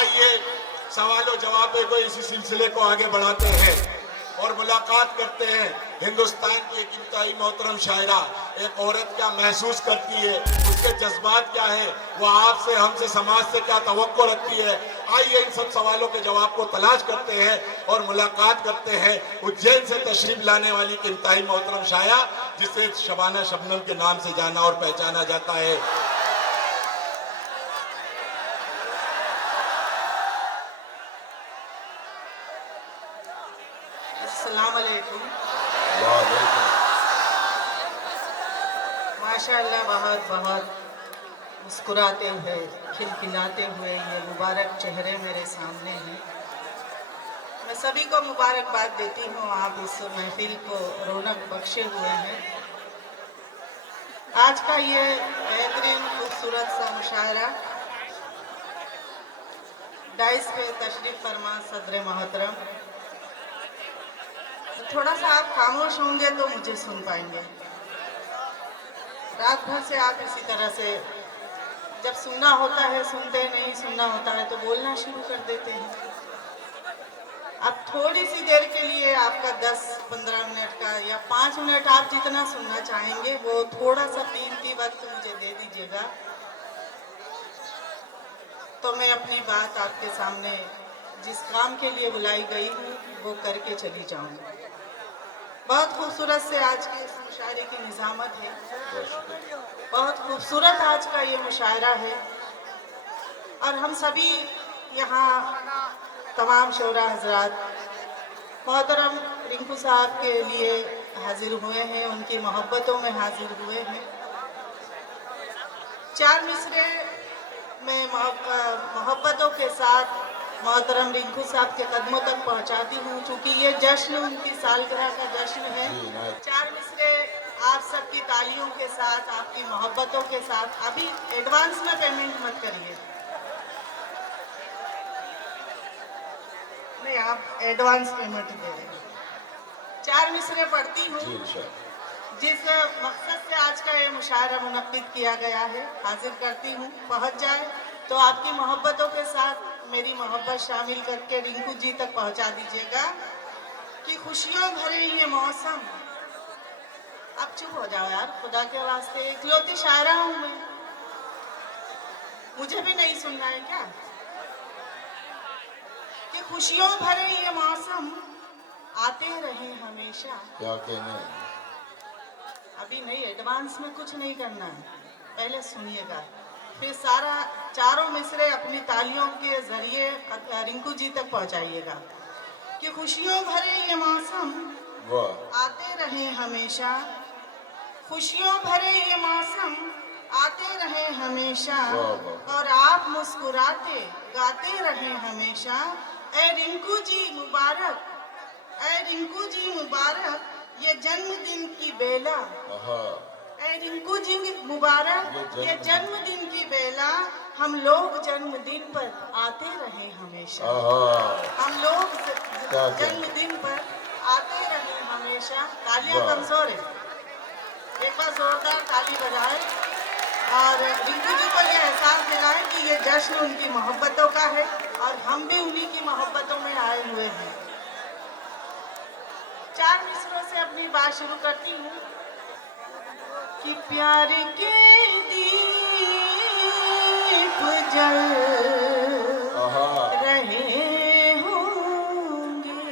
आइए सवालों जवाबों को इसी सिलसिले को आगे बढ़ाते हैं और मुलाकात करते हैं। हिंदुस्तान की एक इंतहाई मोहतरम शायरा, एक औरत क्या महसूस करती है, उसके जज्बात क्या है, वो आपसे हमसे समाज से क्या तवक्को रखती है। आइए इन सब सवालों के जवाब को तलाश करते हैं और मुलाकात करते हैं उज्जैन से तशरीफ लाने वाली एक इंतहाई मोहतरम शायरा, जिसे शबाना शबनम के नाम से जाना और पहचाना जाता है। अस्सलाम वालेकुम। माशाअल्लाह, बहुत बहुत मुस्कुराते हुए, खिलखिलाते हुए ये मुबारक चेहरे मेरे सामने हैं। मैं सभी को मुबारकबाद देती हूँ, आप इस महफिल को रौनक बख्शे हुए हैं। आज का ये बेहतरीन खूबसूरत सा मुशायरा डाइस पे तशरीफ फरमा सदर मोहतरम। थोड़ा सा आप खामोश होंगे तो मुझे सुन पाएंगे। रात भर से आप इसी तरह से जब सुनना होता है सुनते नहीं, सुनना होता है तो बोलना शुरू कर देते हैं। अब थोड़ी सी देर के लिए आपका 10-15 मिनट का या 5 मिनट आप जितना सुनना चाहेंगे वो थोड़ा सा कीमती वक्त मुझे दे दीजिएगा, तो मैं अपनी बात आपके सामने जिस काम के लिए बुलाई गई हूँ वो करके चली जाऊँगी। बहुत खूबसूरत से आज के इस मुशायरे की निज़ामत है, बहुत खूबसूरत आज का ये मुशायरा है और हम सभी यहाँ तमाम शोरा हजरात मोहतरम रिंकू साहब के लिए हाजिर हुए हैं, उनकी मोहब्बतों में हाजिर हुए हैं। 4 मिसरे में मोहब्बतों के साथ मोहतरम रिंकू साहब के कदमों तक पहुंचाती हूँ, चूँकि ये जश्न उनकी सालगिरह का जश्न है। 4 मिसरे आप सबकी तालियों के साथ, आपकी मोहब्बतों के साथ। अभी एडवांस में पेमेंट मत करिए, नहीं आप एडवांस पेमेंट दे रहे हैं। 4 मिसरे पढ़ती हूँ जिस मकसद से आज का ये मुशायरा मुनक्किद किया गया है, हाजिर करती हूँ। पहुँच जाए तो आपकी मोहब्बतों के साथ मेरी मोहब्बत शामिल करके रिंकू जी तक पहुँचा दीजिएगा कि खुशियों भरे ये मौसम। अब चुप हो जाओ यार, खुदा के वास्ते, इकलौती शायरा हूँ मैं, मुझे भी नहीं सुनना है क्या? कि खुशियों भरे ये मौसम आते रहे हमेशा। क्या कहने? अभी नहीं, एडवांस में कुछ नहीं करना है, पहले सुनिएगा, फिर सारा 4 मिसरे अपनी तालियों के जरिए रिंकू जी तक पहुंचाइएगा कि खुशियों भरे ये मौसम आते रहे हमेशा, खुशियों भरे ये मौसम आते रहे हमेशा, और आप मुस्कुराते गाते रहे हमेशा। ऐ रिंकू जी मुबारक, ऐ रिंकू जी मुबारक ये जन्मदिन की बेला। ऐ रिंकू जी मुबारक ये जन्मदिन की बेला, हम लोग जन्मदिन पर आते रहे हमेशा, हम लोग जन्मदिन पर आते रहे हमेशा। तालियां कमजोर है, एक बार जोरदार ताली बजाए और रिंकू जी को ये एहसास दिलाएं कि ये जश्न उनकी मोहब्बतों का है और हम भी उन्हीं की मोहब्बतों में आए हुए हैं। 4 मिसरों से अपनी बात शुरू करती हूँ कि प्यार के दीप जल रहे होंगे,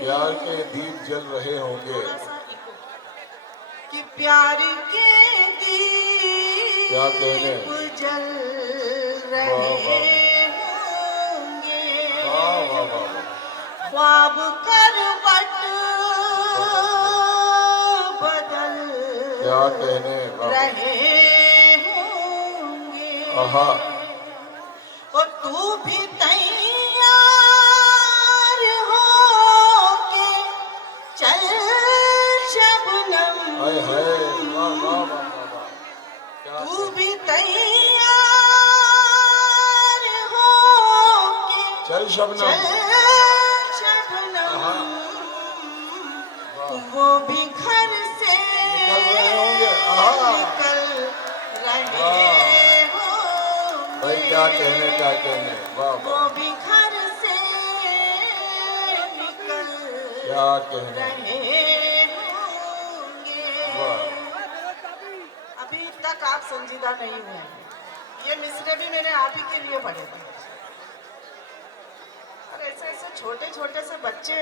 प्यार के दीप जल रहे होंगे, कि प्यार के दीप जल रहे होंगे, ख्वाब करवट बदल रहे होंगे, और तू भी तैयार हो के चल शबनम, तू भी तैयार हो के चल शबनम, वो भी घर से निकल रहे होंगे, भाई क्या कहने, वो भी क्या कहने। रहे होंगे। वाह। अभी तक आप संजीदा नहीं हुए। ये मिसरे भी मैंने आप ही के लिए पढ़े थे। और ऐसे ऐसे छोटे छोटे से बच्चे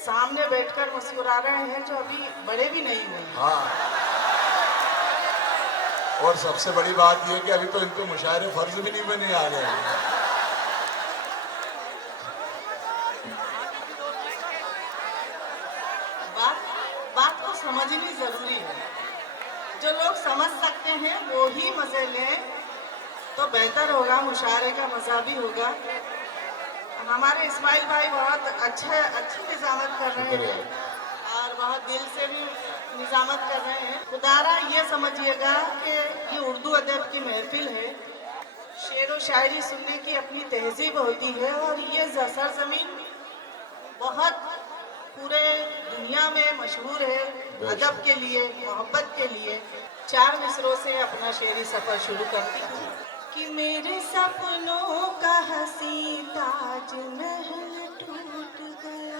सामने बैठकर मुस्कुरा रहे हैं जो अभी बड़े भी नहीं हुए। हाँ, और सबसे बड़ी बात यह कि अभी तो इनको मुशायरे फर्ज भी नहीं बने आ रहे हैं। बात को समझनी जरूरी है। जो लोग समझ सकते हैं वो ही मजे लें तो बेहतर होगा, मुशायरे का मजा भी होगा। हमारे इस्माइल भाई बहुत अच्छी निजामत कर रहे हैं और बहुत दिल से भी निजामत कर रहे हैं। खुदारा ये समझिएगा कि ये उर्दू अदब की महफिल है। शेर व शायरी सुनने की अपनी तहजीब होती है और ये सरजमीन बहुत पूरे दुनिया में मशहूर है अदब के लिए, मोहब्बत के लिए। 4 मिसरों से अपना शेरी सफर शुरू करती हूँ कि मेरे सपनों का हसी ताज महल टूट गया।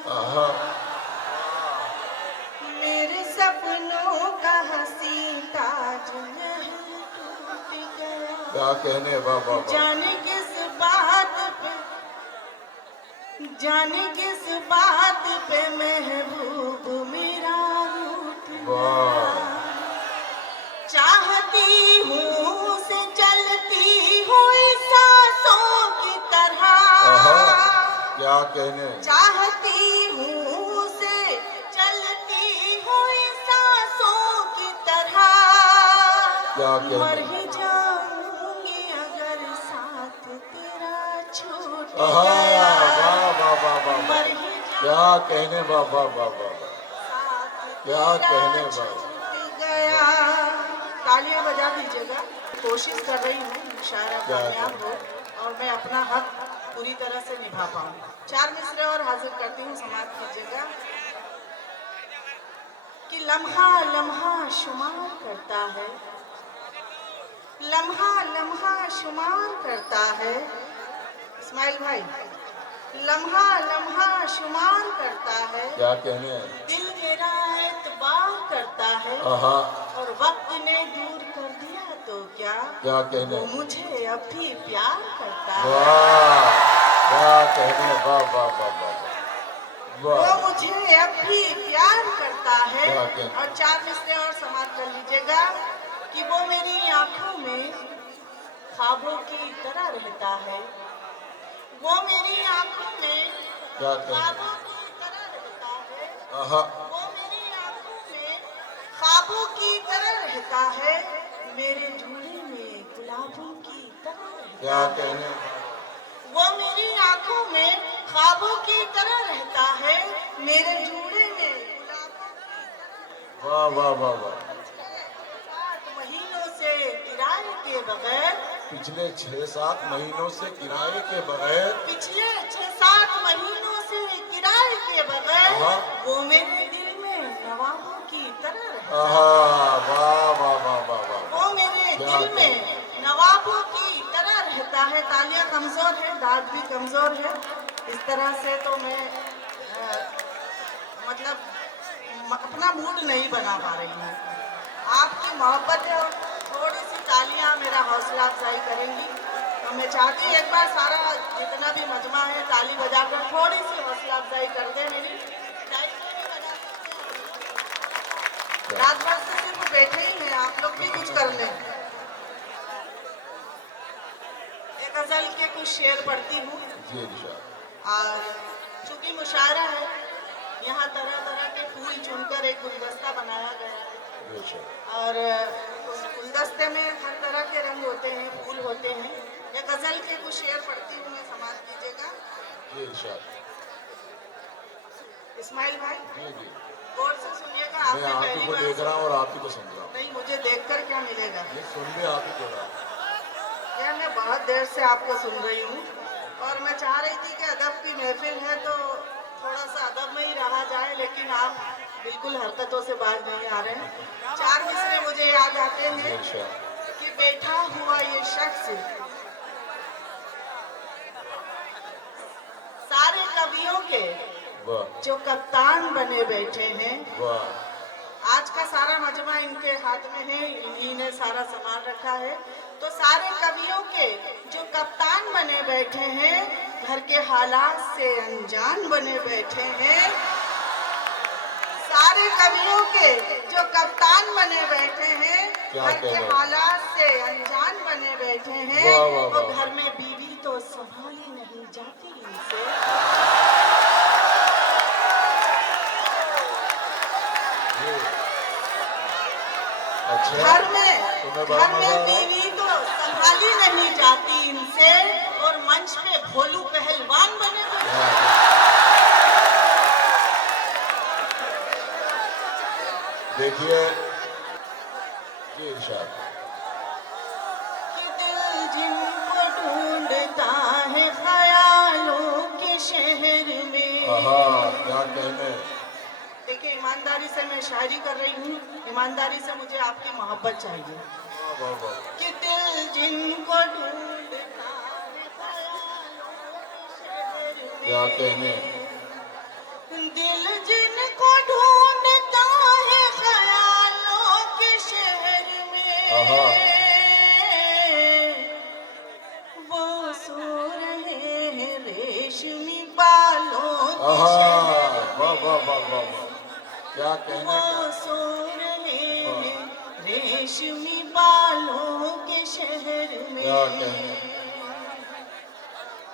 मेरे सपनों का हसी ताज महल टूट गया। क्या कहने। बाबा जाने किस बात पे महबूब मेरा रूठ गया। चाहती हूँ से चलती हुई सांसों की तरह। क्या कहने। चाहती हूँ से चलती हुई सांसों की तरह। क्या कहने। मर ही जाऊंगी अगर साथ तेरा छूट गया। मर ही क्या कहने। बाबा बाबा क्या कहने। छूट गया। तालियां बजा दीजिएगा। कोशिश कर रही हूँ मुशायरा कामयाब हो और मैं अपना हक पूरी तरह से निभा पाऊँ। 4 मिसरे और हाजिर करती हूँ, समाप्त कीजिएगा। कि लम्हा लम्हा शुमार करता है, लम्हा लम्हा शुमार करता है। इस्माइल भाई, लम्हा लम्हा शुमार करता है। क्या कहने। दिल मेरा एतबार करता है और वक्त ने दूर कर दिया तो क्या कहने। वो मुझे अब भी प्यार करता है। क्या कहने। वो मुझे अब भी प्यार करता है। क्या और 4 मिसरे और समाप्त कर लीजिएगा कि वो मेरी आंखों में ख्वाबों की तरह रहता है। वो मेरी आंखों में ख्वाबों की तरह रहता है। वो मेरी आंखों में ख्वाबों की तरह रहता है। मेरे झूले में गुलाबों की तरह रहता है। वो मेरी आंखों में ख्वाबों की तरह रहता है। मेरे झूले में गुलाबों की तरह। वाह वाह वाह वाह। 7 महीनों से किराए के बगैर, पिछले 6-7 महीनों से किराए के बगैर, पिछले 6-7 महीनों से किराए के बगैर वो मेरे दिल में नवाबों की तरह रहता है। वाह वाह वाह वाह। वो मेरे दिल में नवाबों की तरह रहता है। तालियां कमजोर है, दाद भी कमजोर है। इस तरह से तो मैं मतलब अपना मूड नहीं बना पा रही हूँ। आपकी मोहब्बत है और थोड़ी सी तालियां मेरा हौसला अफजाई करेंगी। तो मैं चाहती हूँ एक बार सारा जितना भी मजमा है ताली बजाकर थोड़ी सी हौसला अफजाई कर दे मेरी। रात भर से सिर्फ बैठे ही हैं, आप लोग भी कुछ कर लें। एक गजल के कुछ शेर पढ़ती हूँ और चूंकि मुशायरा है, यहाँ तरह तरह के फूल चुनकर एक गुलदस्ता बनाया गया है और उस गुलदस्ते में हर तरह के रंग होते हैं, फूल होते हैं। ये गजल के कुछ शेर पढ़ती हूँ मैं, समाप्त कीजिएगा। इस्माइल भाई गौर से सुनिएगा। मैं आप ही को देख रहा हूँ और आप ही को सुन रहा हूँ। नहीं, मुझे देखकर क्या मिलेगा। सुन भी आप ही को रहा हूँ। यार मैं बहुत देर से आपको सुन रही हूँ और मैं चाह रही थी कि अदब की महफिल है तो थोड़ा सा अदब में ही रहा जाए, लेकिन आप बिल्कुल हरकतों से बाज नहीं आ रहे हैं। 4 मिसरे मुझे याद आते हैं कि बैठा हुआ ये शख्स सारे कवियों के वाह जो कप्तान बने बैठे हैं। वाह। आज का सारा मजमा इनके हाथ में है, इन्हीं ने सारा सामान रखा है। तो सारे कवियों के जो कप्तान बने बैठे हैं, घर के हालात से अनजान बने बैठे हैं। सारे कवियों के जो कप्तान बने बैठे हैं, घर के हालात से अनजान बने बैठे हैं। और घर में बीवी तो संभाली नहीं जाती इनसे। अच्छा, घर में बीवी तो संभाली नहीं जाती इनसे, और मंच पे भोलू पहलवान बने बैठे। देखिए जी इरशाद। कि दिल जिनको ढूंढता है ख्यालों के शहर में। क्या कहने। देखिए, ईमानदारी से मैं शायरी कर रही हूँ, ईमानदारी से मुझे आपकी मोहब्बत चाहिए। कि दिल जिनको ढूंढता है ख्यालों के शहर में। क्या कहने। दिल जिनको ढूंढता है ख्यालों के शहर में, वो सो रहे हैं रेशमी बालों के शहर में। क्या कहने। वो सो रहे हैं रेशमी बालों के शहर में। क्या कहने।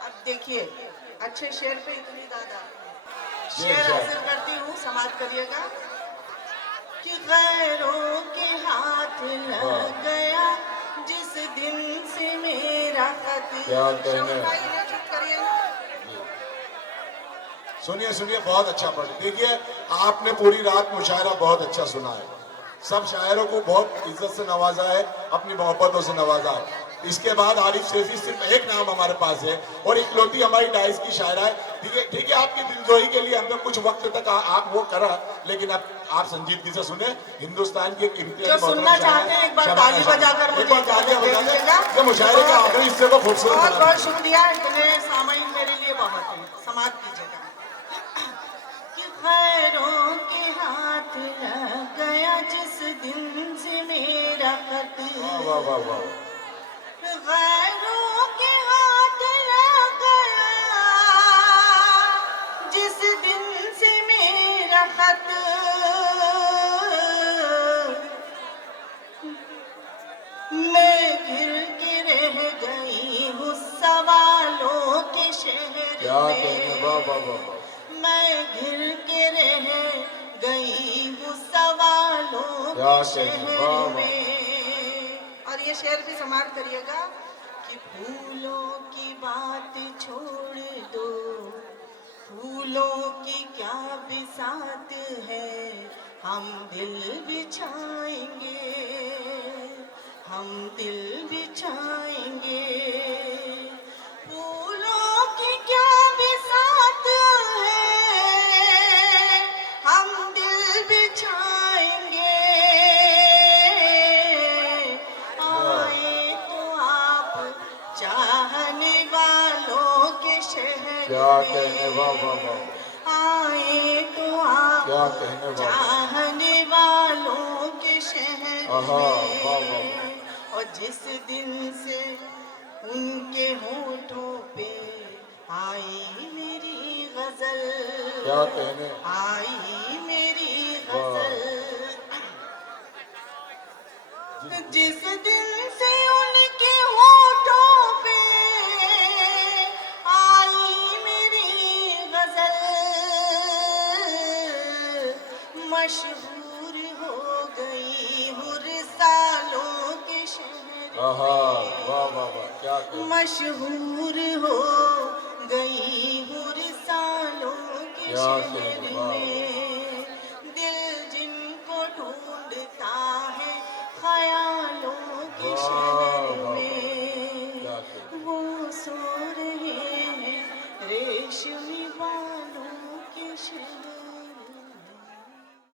अब देखिए, अच्छे शेर पे इतनी ज्यादा शेर हासिल करती हूँ, समाप्त करिएगा। कि गैरों के हाथ लग गया जिस दिन से मेरा खत। क्या कहने। चुप करिए। सुनिए सुनिए, बहुत अच्छा पढ़। देखिए, आपने पूरी रात मुशायरा बहुत अच्छा सुना है। सब शायरों को बहुत इज्जत से नवाजा है, अपनी मोहब्बतों से नवाजा है। इसके बाद आरिफ सैफी सिर्फ एक नाम हमारे पास है, और इकलौती हमारी डाइस की शायरा है। ठीक है, आपकी दिलजोई के लिए हमने कुछ वक्त तक आप वो करा, लेकिन अब आप संजीदगी से सुने। हिंदुस्तान की जो सुनना चाहते हैं एक बार ताली बजाकर मुझे इजाजत दे दीजिएगा। ये मुशायरे का आखिरी हिस्से को खूबसूरत बहुत बना। बहुत शुक्रिया, इतने सामाइन मेरे लिए बहुत है। समाप्त कीजिएगा। कि खैरों के हाथ लग गया जिस दिन से मेरा खत। वाह वाह वाह। गैरों के हाथ लग गया जिस दिन से मेरा खत। मैं घिर के रह गई हूँ सवालों के शहर क्या में। कहने। वाह वाह वाह। मैं घिर के रह गई हूँ सवालों क्या के कहने। शहर वाह वाह। में। और ये शेर भी समाप्त करिएगा। कि फूलों की बात छोड़ दो, फूलों की क्या बिसात है, हम दिल बिछाएंगे, हम दिल बिछाएंगे। फूलों की क्या बिसात है, हम दिल बिछाएंगे। आए तो आप चाहने वालों के शहर क्या कहने। वाह वाह वाह। आए तो आप क्या कहने। वाह। चाहने वालों के शहर वाह वाह। में। और जिस दिन से उनके होठों पे आई मेरी गजल। क्या कहने। आई मेरी गजल। जिस दिन से उनके होठों पे आई मेरी गजल, मशहूर हो गई हूँ रिसालों के शहर। वाह वाह वाह। क्या कहने। मशहूर हो गई हूँ रिसालों के क्या शहर कहने। वाह। में। दिल जिनको ढूंढता है ख्यालों के शहर